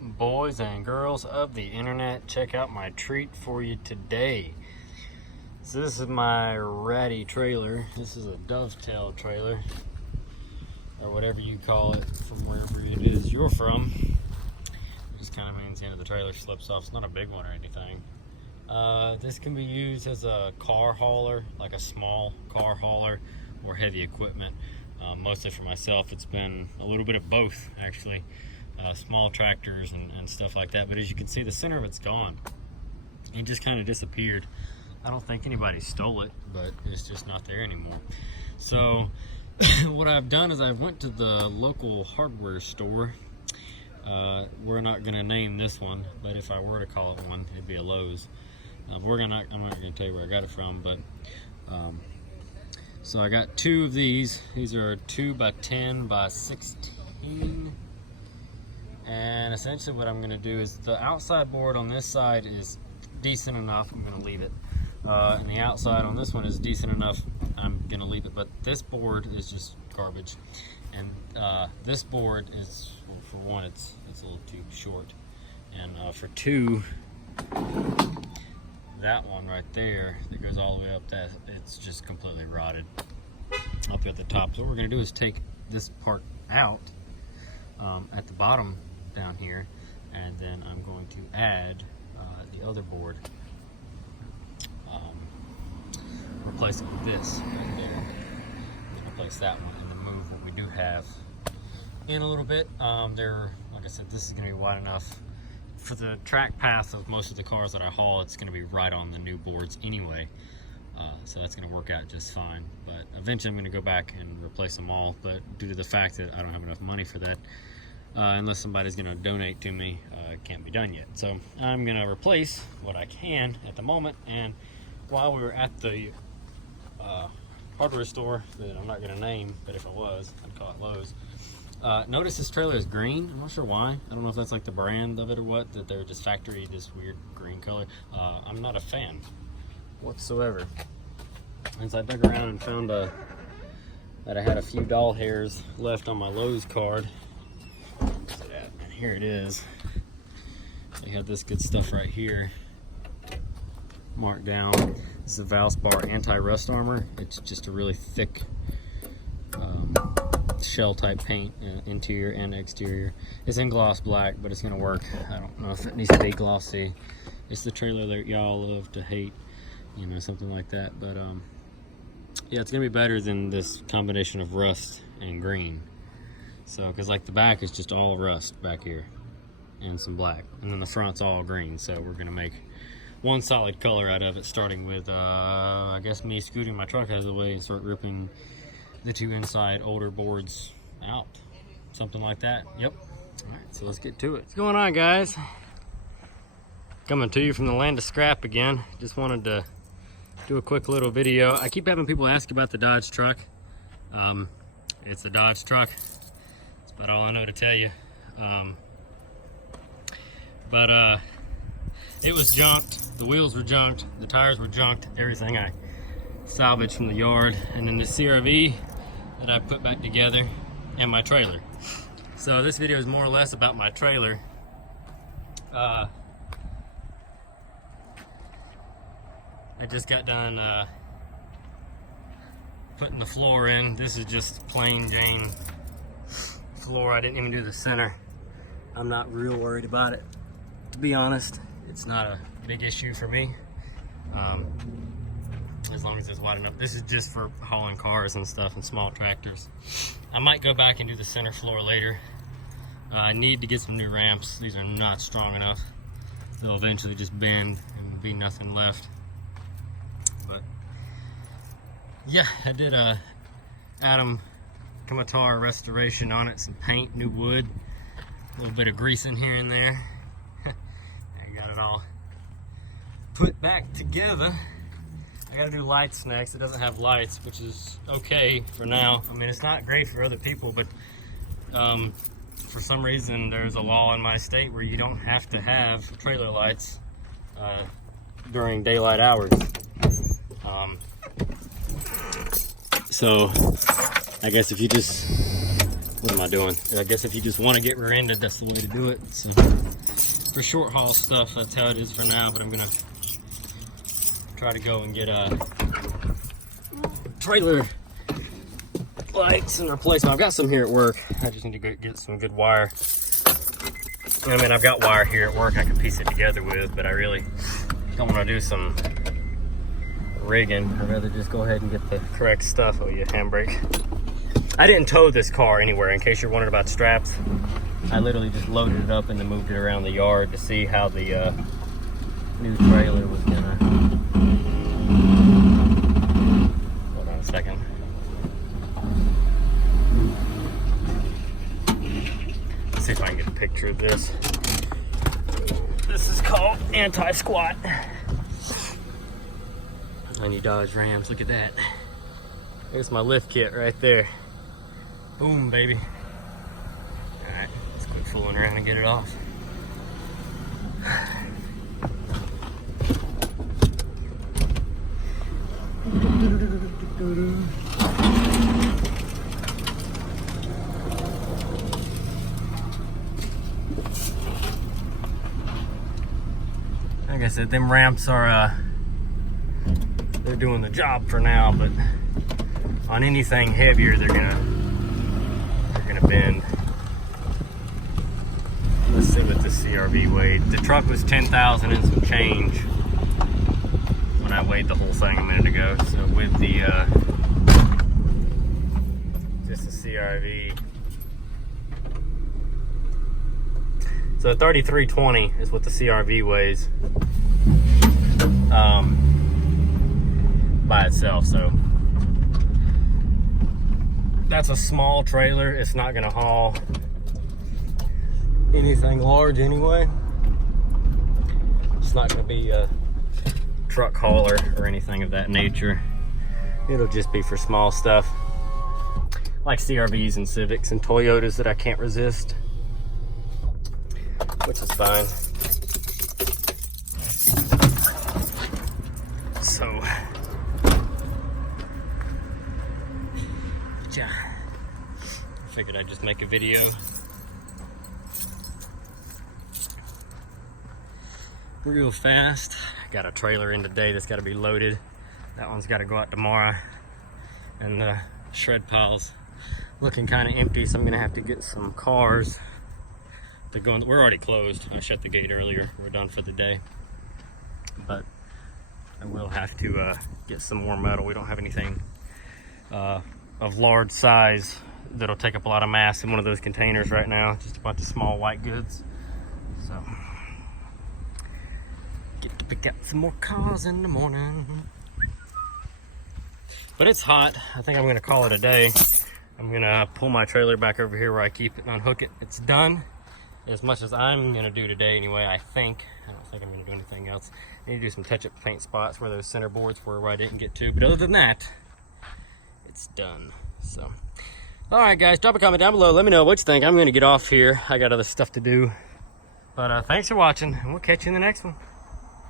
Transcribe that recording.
boys and girls of the internet? Check out my treat for you today. So this is my ratty trailer. This is a dovetail trailer, or whatever you call it from wherever it is you're from. It just kind of means the end of the trailer slips off. It's not a big one or anything. This can be used as a car hauler, like a small car hauler, or heavy equipment. Mostly for myself, it's been a little bit of both, actually. Small tractors and stuff like that. But as you can see, the center of it's gone. It just kind of disappeared. I don't think anybody stole it, but it's just not there anymore. So what I've done is I've went to the local hardware store. We're not going to name this one, but if I were to call it one, it'd be a Lowe's. I'm not going to tell you where I got it from, but so I got two of these. These are 2 by 10 by 16. And essentially what I'm going to do is the outside board on this side is decent enough. I'm going to leave it. And the outside on this one is decent enough. I'm going to leave it. But this board is just garbage. And this board is, well, for one, it's a little too short. And for two, that one right there that goes all the way up, that it's just completely rotted up at the top. So what we're going to do is take this part out at the bottom down here, and then I'm going to add the other board, replace it with this right there, replace that one, and then move what we do have in a little bit. Like I said, this is going to be wide enough for the track path of most of the cars that I haul. It's going to be right on the new boards anyway, so that's going to work out just fine. But eventually I'm going to go back and replace them all, but due to the fact that I don't have enough money for that, unless somebody's going to donate to me, it can't be done yet. So I'm going to replace what I can at the moment. And while we were at the hardware store that I'm not going to name, but if I was, I'd call it Lowe's, notice this trailer is green. I'm not sure why. I don't know if that's like the brand of it or what, that they're just factory this weird green color. I'm not a fan whatsoever. And so I dug around and found that I had a few doll hairs left on my Lowe's card. And here it is. They had this good stuff right here marked down. This is a Valspar anti-rust armor. It's just a really thick shell type paint, interior and exterior. It's in gloss black, but it's gonna work. I don't know if it needs to be glossy. It's the trailer that y'all love to hate, you know, something like that. But yeah, it's gonna be better than this combination of rust and green. So, because like the back is just all rust back here and some black, and then the front's all green. So we're gonna make one solid color out of it, starting with I guess me scooting my truck out of the way and start ripping the two inside older boards out, something like that. Yep. All right, so let's get to it. What's going on, guys? Coming to you from the land of scrap again. Just wanted to do a quick little video. I keep having people ask about the Dodge truck. It's a Dodge truck. That's about all I know to tell you. It was junked. The wheels were junked. The tires were junked. Everything I salvaged from the yard, and then the CRV that I put back together, and my trailer. So this video is more or less about my trailer. I just got done putting the floor in. This is just plain Jane floor. I didn't even do the center. I'm not real worried about it, to be honest. It's not a big issue for me, as long as it's wide enough. This is just for hauling cars and stuff and small tractors. I might go back and do the center floor later. I need to get some new ramps. These are not strong enough. They'll eventually just bend and be nothing left. But yeah, I did a Adam Kamatar restoration on it. Some paint, new wood, a little bit of grease in here and there. I got it all put back together. I gotta do lights next. It doesn't have lights, which is okay for now. I mean, it's not great for other people, but for some reason there's a law in my state where you don't have to have trailer lights during daylight hours. So I guess if you just what am I doing? I guess if you just want to get rear-ended, that's the way to do it. So for short haul stuff, that's how it is for now, but I'm gonna try to go and get a trailer lights and replacement. I've got some here at work. I just need to go get some good wire. I mean, I've got wire here at work I can piece it together with, but I really don't want to do some rigging. I'd rather just go ahead and get the correct stuff. Oh yeah, handbrake. I didn't tow this car anywhere, in case you're wondering about straps. I literally just loaded it up and then moved it around the yard to see how the new trailer was gonna. Hold on a second. Let's see if I can get a picture of this. This is called anti-squat. And you Dodge Rams, look at that. There's my lift kit right there. Boom, baby. All right, let's quit fooling around and get it off. Like I said, them ramps are they're doing the job for now, but on anything heavier, they're gonna bend. Let's see what this CRV weighed. The truck was 10,000 and some change when I weighed the whole thing a minute ago. So with the just the CRV, so 3320 is what the CRV weighs by itself. So that's a small trailer. It's not gonna haul anything large anyway. It's not gonna be a truck hauler or anything of that nature. It'll just be for small stuff like CRVs and Civics and Toyotas that I can't resist, which is fine. So yeah, I figured I'd just make a video. Real fast. Got a trailer in today that's got to be loaded. That one's got to go out tomorrow. And the shred pile's looking kind of empty, so I'm gonna have to get some cars to go in. We're already closed. I shut the gate earlier. We're done for the day. But I will have to get some more metal. We don't have anything of large size that'll take up a lot of mass in one of those containers right now. Just a bunch of small white goods. So get to pick up some more cars in the morning. But it's hot. I think I'm gonna call it a day. I'm gonna pull my trailer back over here where I keep it and unhook it. It's done. As much as I'm gonna do today anyway, I think. I don't think I'm gonna do anything else. I need to do some touch-up paint spots where those center boards were where I didn't get to. But other than that, it's done. So, all right, guys, drop a comment down below. Let me know what you think. I'm gonna get off here. I got other stuff to do. But thanks for watching, and we'll catch you in the next one.